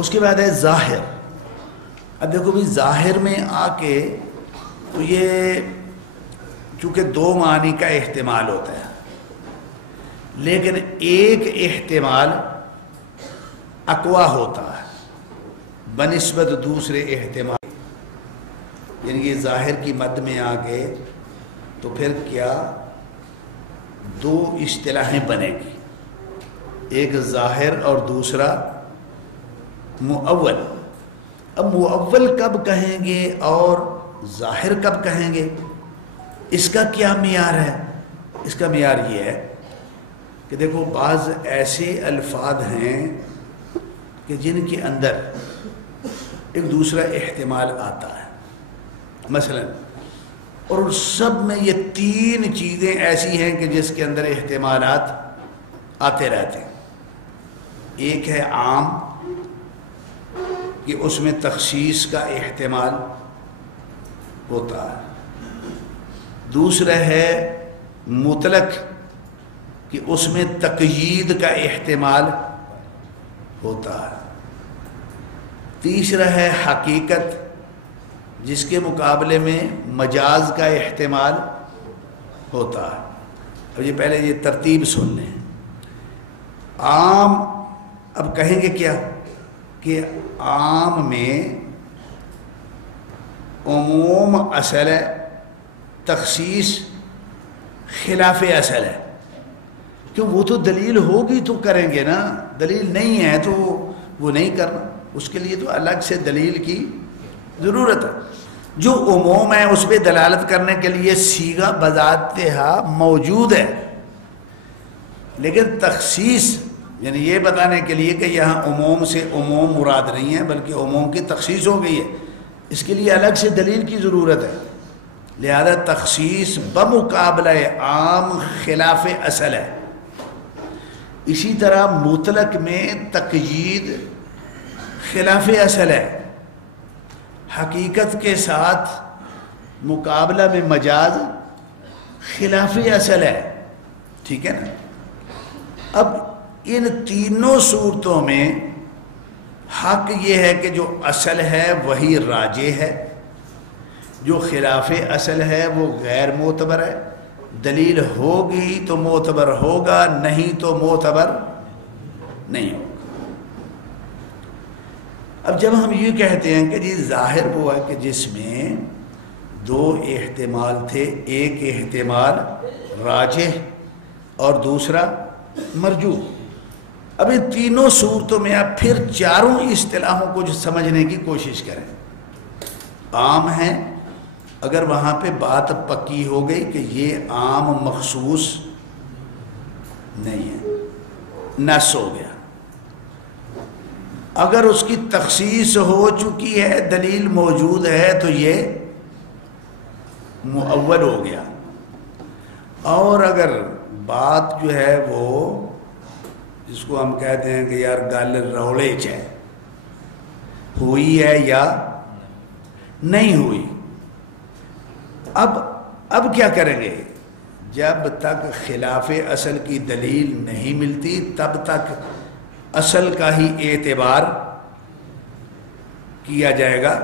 اس کے بعد ہے ظاہر. اب دیکھو بھی ظاہر میں آ کے تو یہ چونکہ دو معنی کا احتمال ہوتا ہے، لیکن ایک احتمال اقوا ہوتا ہے بنسبت دوسرے احتمال. یعنی یہ ظاہر کی مد میں آ کے تو پھر کیا دو اصطلاحیں بنے گی، ایک ظاہر اور دوسرا مؤول. اب مؤول کب کہیں گے اور ظاہر کب کہیں گے، اس کا کیا معیار ہے؟ اس کا معیار یہ ہے کہ دیکھو بعض ایسے الفاظ ہیں کہ جن کے اندر ایک دوسرا احتمال آتا ہے، مثلا، اور سب میں یہ تین چیزیں ایسی ہیں کہ جس کے اندر احتمالات آتے رہتے ہیں. ایک ہے عام کہ اس میں تخصیص کا احتمال ہوتا ہے، دوسرا ہے مطلق کہ اس میں تقیید کا احتمال ہوتا ہے، تیسرا ہے حقیقت جس کے مقابلے میں مجاز کا احتمال ہوتا ہے. اب یہ پہلے یہ ترتیب سن لیں. عام، اب کہیں گے کیا کہ عام میں عموم اصل ہے، تخصیص خلاف اصل ہے. کیوں؟ وہ تو دلیل ہوگی تو کریں گے نا، دلیل نہیں ہے تو وہ نہیں کرنا، اس کے لیے تو الگ سے دلیل کی ضرورت ہے. جو عموم ہے اس پہ دلالت کرنے کے لیے صیغہ بذاتها موجود ہے، لیکن تخصیص یعنی یہ بتانے کے لیے کہ یہاں عموم سے عموم مراد نہیں ہے بلکہ عموم کی تخصیص ہو گئی ہے، اس کے لیے الگ سے دلیل کی ضرورت ہے. لہذا تخصیص بمقابلہ عام خلاف اصل ہے. اسی طرح مطلق میں تقیید خلاف اصل ہے، حقیقت کے ساتھ مقابلہ میں مجاز خلاف اصل ہے. ٹھیک ہے نا؟ اب ان تینوں صورتوں میں حق یہ ہے کہ جو اصل ہے وہی راجح ہے، جو خلاف اصل ہے وہ غیر معتبر ہے. دلیل ہوگی تو معتبر ہوگا، نہیں تو معتبر نہیں ہوگا. اب جب ہم یہ کہتے ہیں کہ جی ظاہر وہ ہے کہ جس میں دو احتمال تھے، ایک احتمال راجح اور دوسرا مرجوح. اب ان تینوں صورتوں میں آپ پھر چاروں اصطلاحوں کو جو سمجھنے کی کوشش کریں. عام ہیں، اگر وہاں پہ بات پکی ہو گئی کہ یہ عام مخصوص نہیں ہے، نص ہو گیا. اگر اس کی تخصیص ہو چکی ہے، دلیل موجود ہے، تو یہ مؤول ہو گیا. اور اگر بات جو ہے وہ جس کو ہم کہتے ہیں کہ یار گل روڑے چ ہے، ہوئی ہے یا نہیں ہوئی، اب کیا کریں گے؟ جب تک خلاف اصل کی دلیل نہیں ملتی تب تک اصل کا ہی اعتبار کیا جائے گا،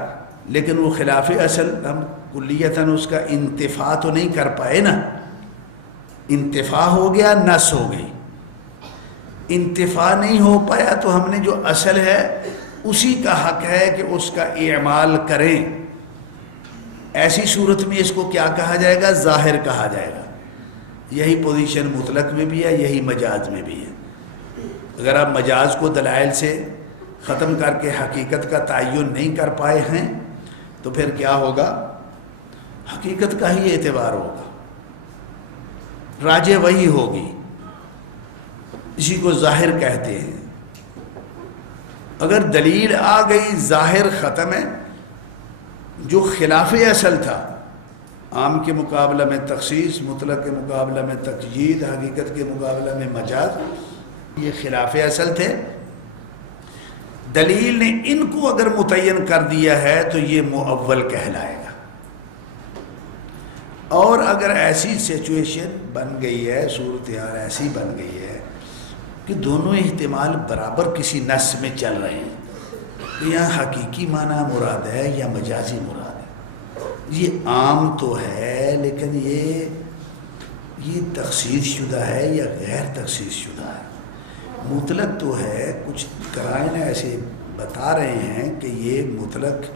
لیکن وہ خلاف اصل ہم کلیتاً اس کا انتفاع تو نہیں کر پائے نا. انتفاع ہو گیا، نص ہو گئی. انتفاع نہیں ہو پایا تو ہم نے جو اصل ہے اسی کا حق ہے کہ اس کا اعمال کریں. ایسی صورت میں اس کو کیا کہا جائے گا؟ ظاہر کہا جائے گا. یہی پوزیشن مطلق میں بھی ہے، یہی مجاز میں بھی ہے. اگر آپ مجاز کو دلائل سے ختم کر کے حقیقت کا تعین نہیں کر پائے ہیں تو پھر کیا ہوگا؟ حقیقت کا ہی اعتبار ہوگا، راجح وہی ہوگی. اسی کو ظاہر کہتے ہیں. اگر دلیل آ گئی، ظاہر ختم ہے. جو خلاف اصل تھا، عام کے مقابلہ میں تخصیص، مطلق کے مقابلہ میں تقیید، حقیقت کے مقابلہ میں مجاز، یہ خلاف اصل تھے. دلیل نے ان کو اگر متعین کر دیا ہے تو یہ مؤول کہلائے گا. اور اگر ایسی سچویشن بن گئی ہے، صورتحال ایسی بن گئی ہے کہ دونوں احتمال برابر کسی نص میں چل رہے ہیں، کہ یہاں حقیقی معنی مراد ہے یا مجازی مراد ہے؟ یہ عام تو ہے لیکن یہ تخصیص شدہ ہے یا غیر تخصیص شدہ ہے؟ مطلق تو ہے، کچھ قرائن ایسے بتا رہے ہیں کہ یہ مطلق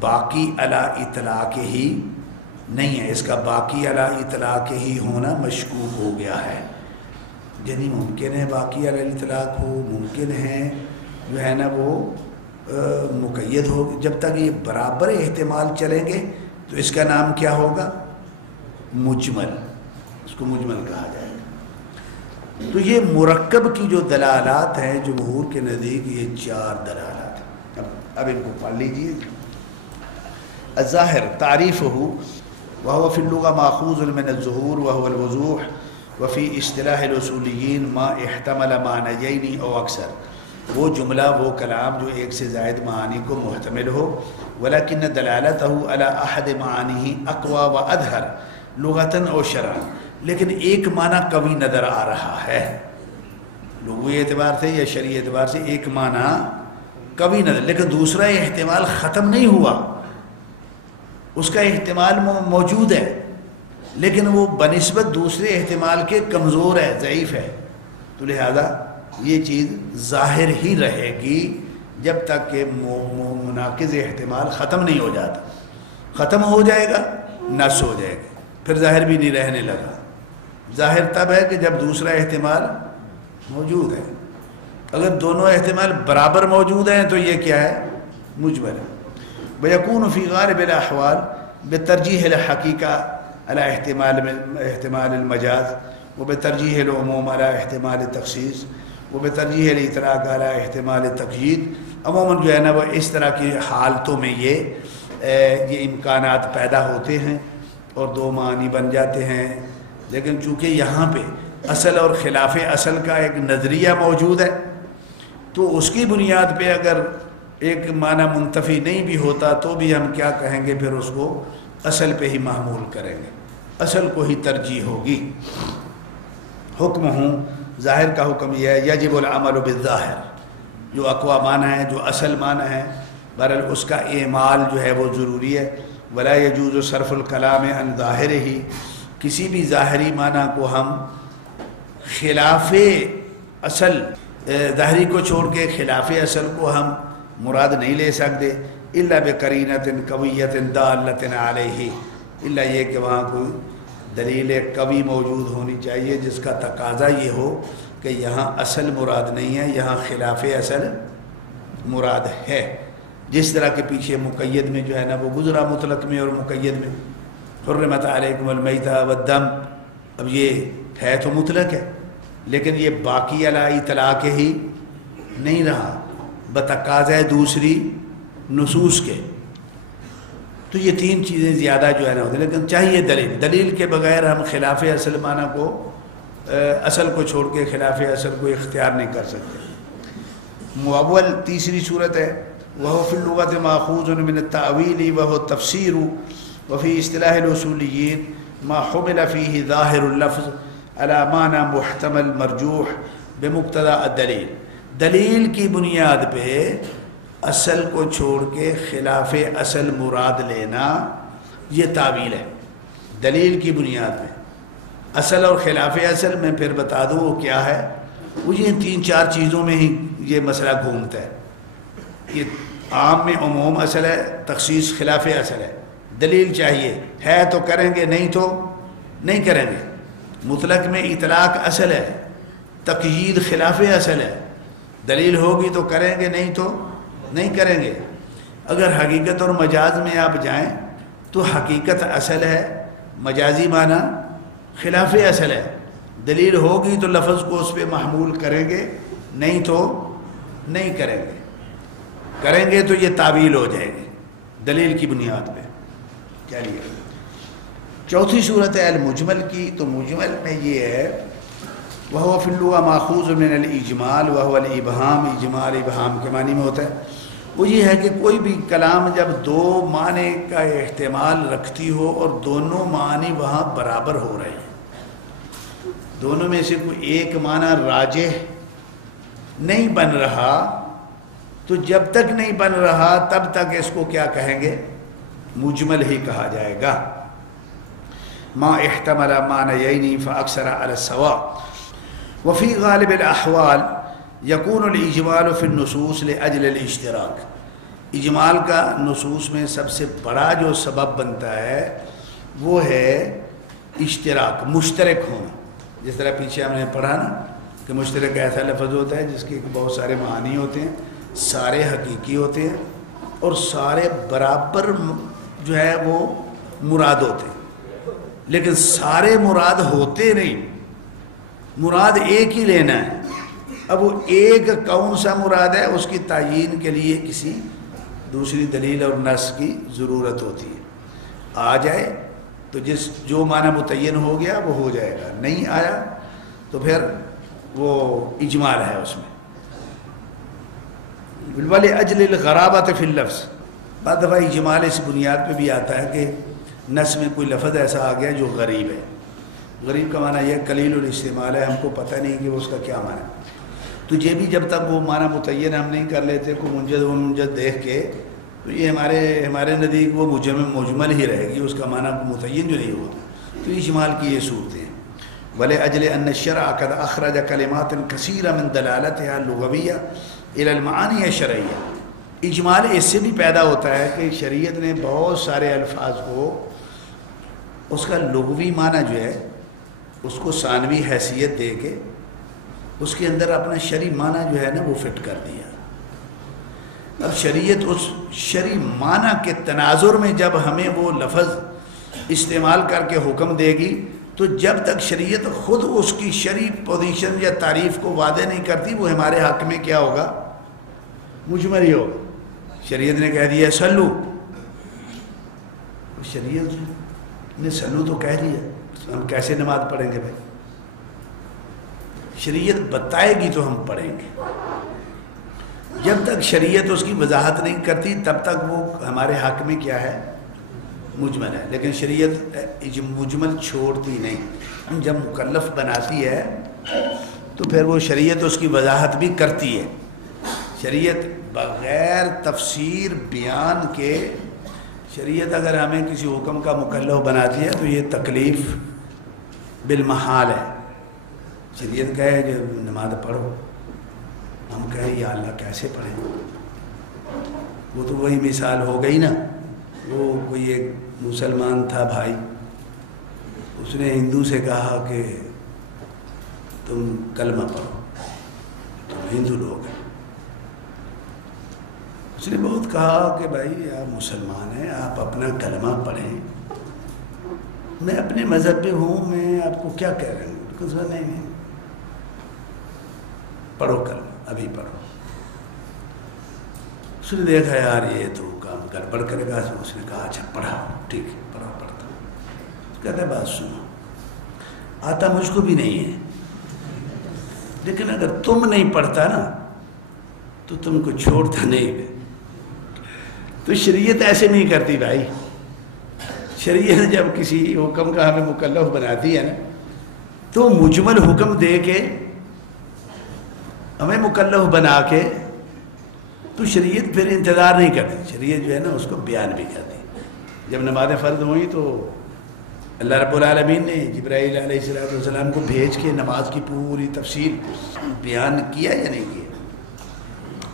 باقی علی اطلاق ہی نہیں ہے، اس کا باقی علی اطلاق ہی ہونا مشکوک ہو گیا ہے، یعنی ممکن ہے باقی علی اطلاق ہو، ممکن ہے جو ہے نا وہ مقید ہو، جب تک یہ برابر احتمال چلیں گے تو اس کا نام کیا ہوگا؟ مجمل، اس کو مجمل کہا جائے گا۔ تو یہ مرکب کی جو دلالات ہیں جمہور کے نزدیک یہ 4 دلالات ہیں۔ اب ان کو پڑھ لیجیے۔ الظاہر تعریفہ وهو فی اللغة ماخوذ من الظہور وهو الوضوح وفی اصطلاح الاصولیین ما احتمل معنیین او اکثر، وہ جملہ وہ کلام جو ایک سے زائد معانی کو محتمل ہو، ولیکن دلالتہ علی احد معانیہ اقوی و اظہر لغتاً او شرعاً، لیکن ایک معنی قوی نظر آ رہا ہے لغوی اعتبار سے یا شرعی اعتبار سے، ایک معنی قوی نظر، لیکن دوسرا احتمال ختم نہیں ہوا، اس کا احتمال موجود ہے لیکن وہ بنسبت دوسرے احتمال کے کمزور ہے، ضعیف ہے، تو لہذا یہ چیز ظاہر ہی رہے گی جب تک کہ مناقض احتمال ختم نہیں ہو جاتا۔ ختم ہو جائے گا نص ہو جائے گا، پھر ظاہر بھی نہیں رہنے لگا۔ ظاہر تب ہے کہ جب دوسرا احتمال موجود ہے، اگر دونوں احتمال برابر موجود ہیں تو یہ کیا ہے؟ مجمل ہے۔ وَيَكُونُ فِي غَالِبِ الْأَحْوَالِ بِتَرْجِيحِ الْحَقِيقَةِ عَلَى احتمال المجاز وبترجیح العموم علی احتمال التخصیص وبترجیح الاطلاق علی احتمال التقیید۔ عموماً جو ہے نا وہ اس طرح کی حالتوں میں یہ امکانات پیدا ہوتے ہیں اور 2 معنی بن جاتے ہیں، لیکن چونکہ یہاں پہ اصل اور خلاف اصل کا ایک نظریہ موجود ہے تو اس کی بنیاد پہ اگر ایک معنی منتفی نہیں بھی ہوتا تو بھی ہم کیا کہیں گے؟ پھر اس کو اصل پہ ہی محمول کریں گے، اصل کو ہی ترجیح ہوگی۔ حکم ہوں ظاہر کا حکم یہ ہے یجب العمل بالظاہر، جو اقوی معنی ہے، جو اصل معنی ہے، بہرحال اس کا اعمال جو ہے وہ ضروری ہے۔ ولا یجوز صرف الکلام عن ظاہرہ، کسی بھی ظاہری معنی کو ہم خلاف اصل، ظاہری کو چھوڑ کے خلاف اصل کو ہم مراد نہیں لے سکتے، الا بقرینۃ قویۃ دالۃ علیہ، الا یہ کہ وہاں کوئی دلیل قوی موجود ہونی چاہیے جس کا تقاضا یہ ہو کہ یہاں اصل مراد نہیں ہے، یہاں خلاف اصل مراد ہے، جس طرح کے پیچھے مقید میں جو ہے نا وہ گزرا، مطلق میں اور مقید میں۔ حرمت علیکم المیتۃ والدم، اب یہ ہے تو مطلق ہے لیکن یہ باقی علی اطلاق ہی نہیں رہا بتقاضۂ دوسری نصوص کے، تو یہ 3 چیزیں زیادہ جو ہے نا ہوتی ہیں، لیکن چاہیے دلیل کے بغیر ہم خلاف اصل معنی کو، اصل کو چھوڑ کے خلاف اصل کو اختیار نہیں کر سکتے۔ مؤول تیسری صورت ہے وهو فی اللغت ماخوذ من التأویل وهو التفسیر وفی اصطلاح الاصولیین ما حمل فیہ ظاہر اللفظ علی معنی محتمل مرجوح بمقتضى الدلیل، دلیل کی بنیاد پہ اصل کو چھوڑ کے خلاف اصل مراد لینا یہ تعویل ہے۔ دلیل کی بنیاد پہ اصل اور خلاف اصل میں پھر بتا دوں وہ کیا ہے، وہ یہ 3-4 چیزوں میں ہی یہ مسئلہ گھومتا ہے۔ یہ عام میں عموم اصل ہے، تخصیص خلاف اصل ہے، دلیل چاہیے، ہے تو کریں گے نہیں تو نہیں کریں گے۔ مطلق میں اطلاق اصل ہے، تقیید خلاف اصل ہے، دلیل ہوگی تو کریں گے نہیں تو نہیں کریں گے۔ اگر حقیقت اور مجاز میں آپ جائیں تو حقیقت اصل ہے، مجازی معنی خلاف اصل ہے، دلیل ہوگی تو لفظ کو اس پہ محمول کریں گے، نہیں تو نہیں کریں گے، کریں گے تو یہ تعویل ہو جائے گی دلیل کی بنیاد پہ۔ چلیے چوتھی صورت ہے المجمل کی، تو مجمل میں یہ ہے وهو فی اللغة ماخوذ من الاجمال وهو الابہام، اجمال ابہام کے معنی میں ہوتا ہے۔ وہ یہ ہے کہ کوئی بھی کلام جب 2 معنی کا احتمال رکھتی ہو اور دونوں معنی وہاں برابر ہو رہے ہیں، دونوں میں سے کوئی ایک معنی راجح نہیں بن رہا تو جب تک نہیں بن رہا تب تک اس کو کیا کہیں گے؟ مجمل ہی کہا جائے گا. ما احتمل معنیین فاکثر علی السواء وفی غالب الاحوال یکون الاجمال فی النصوص لاجل الاشتراک. اجمال کا نصوص میں سب سے بڑا جو سبب بنتا ہے وہ ہے اشتراک، مشترک ہونا. جس طرح پیچھے ہم نے پڑھا نا کہ مشترک ایسا لفظ ہوتا ہے جس کے بہت سارے معنی ہوتے ہیں، سارے حقیقی ہوتے ہیں اور سارے برابر جو ہے وہ مراد ہوتے ہیں، لیکن سارے مراد ہوتے نہیں، مراد ایک ہی لینا ہے. اب وہ ایک کون سا مراد ہے اس کی تعیین کے لیے کسی دوسری دلیل اور نص کی ضرورت ہوتی ہے. آ جائے تو جو معنی متعین ہو گیا وہ ہو جائے گا، نہیں آیا تو پھر وہ اجمال ہے اس میں. وَلِأَجْلِ الْغَرَابَةِ فِي اللَّفْظِ. بعض دفعہ اجمال اس بنیاد پہ بھی آتا ہے کہ نص میں کوئی لفظ ایسا آ گیا جو غریب ہے. غریب کا معنی یہ قلیل الاستعمال ہے، ہم کو پتہ نہیں کہ اس کا کیا معنی ہے. تو یہ بھی جب تک وہ معنی متعین ہم نہیں کر لیتے کو منجد دیکھ کے تو یہ ہمارے نزدیک وہ مجمل ہی رہے گی، اس کا معنی متعین جو نہیں ہوتا. تو اجمال کی یہ صورتیں ہیں. وَلِأَجْلِ أَنَّ الشَّرْعَ قَدْ أَخْرَجَ كَلِمَاتٍ كَثِيرًا مِنْ دَلَالَتِهَا اللُّغَوِيَّةِ إِلَى الْمَعَانِيِ الشَّرْعِيَّةِ. اجمال اس سے بھی پیدا ہوتا ہے کہ شریعت نے بہت سارے الفاظ کو اس کا لغوی معنی جو ہے اس کو ثانوی حیثیت دے کے اس کے اندر اپنا شرعی معنی جو ہے نا وہ فٹ کر دیا. اب شریعت اس شرعی معنی کے تناظر میں جب ہمیں وہ لفظ استعمال کر کے حکم دے گی تو جب تک شریعت خود اس کی شرعی پوزیشن یا تعریف کو واضح نہیں کرتی وہ ہمارے حق میں کیا ہوگا؟ مجمل ہی ہوگا. شریعت نے کہہ دیا سلو، شریعت نے سلو تو کہہ دیا، ہم کیسے نماز پڑھیں گے بھائی؟ شریعت بتائے گی تو ہم پڑھیں گے. جب تک شریعت اس کی وضاحت نہیں کرتی تب تک وہ ہمارے حق میں کیا ہے؟ مجمل ہے. لیکن شریعت مجمل چھوڑتی نہیں. جب مکلف بناتی ہے تو پھر وہ شریعت اس کی وضاحت بھی کرتی ہے. شریعت بغیر تفسیر بیان کے شریعت اگر ہمیں کسی حکم کا مکلف بناتی ہے تو یہ تکلیف بالمحال ہے. شریعت کہے کہ نماز پڑھو، ہم کہیں یا اللہ کیسے پڑھیں؟ وہ تو وہی مثال ہو گئی نا. وہ کوئی ایک مسلمان تھا بھائی، اس نے ہندو سے کہا کہ تم کلمہ پڑھو، تم ہندو لوگ ہیں. اس نے بہت کہا کہ بھائی آپ مسلمان ہیں، آپ اپنا کلمہ پڑھیں، میں اپنے مذہب پہ ہوں، میں آپ کو کیا کہہ رہا ہوں. کچھ نہیں، پڑھو کلمہ، ابھی پڑھو. اس نے دیکھا یار یہ تو کام گڑبڑ کرے گا. اس نے کہا اچھا پڑھا، ٹھیک ہے پڑھا، پڑھتا. کہتا ہے بات سنو، آتا مجھ کو بھی نہیں ہے، لیکن اگر تم نہیں پڑھتا نا تو تم کو چھوڑتا نہیں ہے. تو شریعت ایسے نہیں کرتی بھائی. شریعت جب کسی حکم کا ہمیں مکلف بناتی ہے نا تو مجمل حکم دے کے ہمیں مکلف بنا کے تو شریعت پھر انتظار نہیں کرتی. شریعت جو ہے نا اس کو بیان بھی کرتی. جب نمازیں فرض ہوئیں تو اللہ رب العالمین نے جبرائیل علیہ السلام کو بھیج کے نماز کی پوری تفصیل بیان کیا یا نہیں کیا.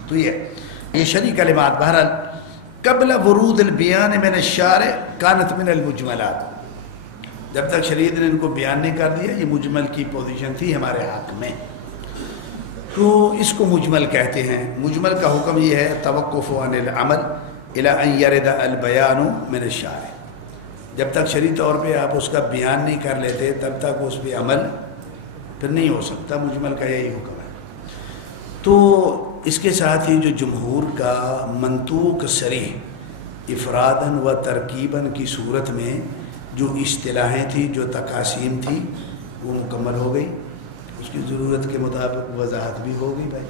تو یہ شرعی کلمات بہرحال قبل ورود البیان من الشارع کانت من المجملات. جب تک شریعت نے ان کو بیان نہیں کر دیا یہ مجمل کی پوزیشن تھی ہمارے حق میں، تو اس کو مجمل کہتے ہیں. مجمل کا حکم یہ ہے توقف عن العمل الى ان يرد البیان من الشارع. جب تک شرعی طور پہ آپ اس کا بیان نہیں کر لیتے تب تک اس پہ عمل پھر نہیں ہو سکتا. مجمل کا یہی حکم ہے. تو اس کے ساتھ ہی جو جمہور کا منطوق صریح افراداً و ترکیباً کی صورت میں جو اصطلاحیں تھیں، جو تقاسیم تھی وہ مکمل ہو گئی. اس کی ضرورت کے مطابق وضاحت بھی ہو گئی بھائی.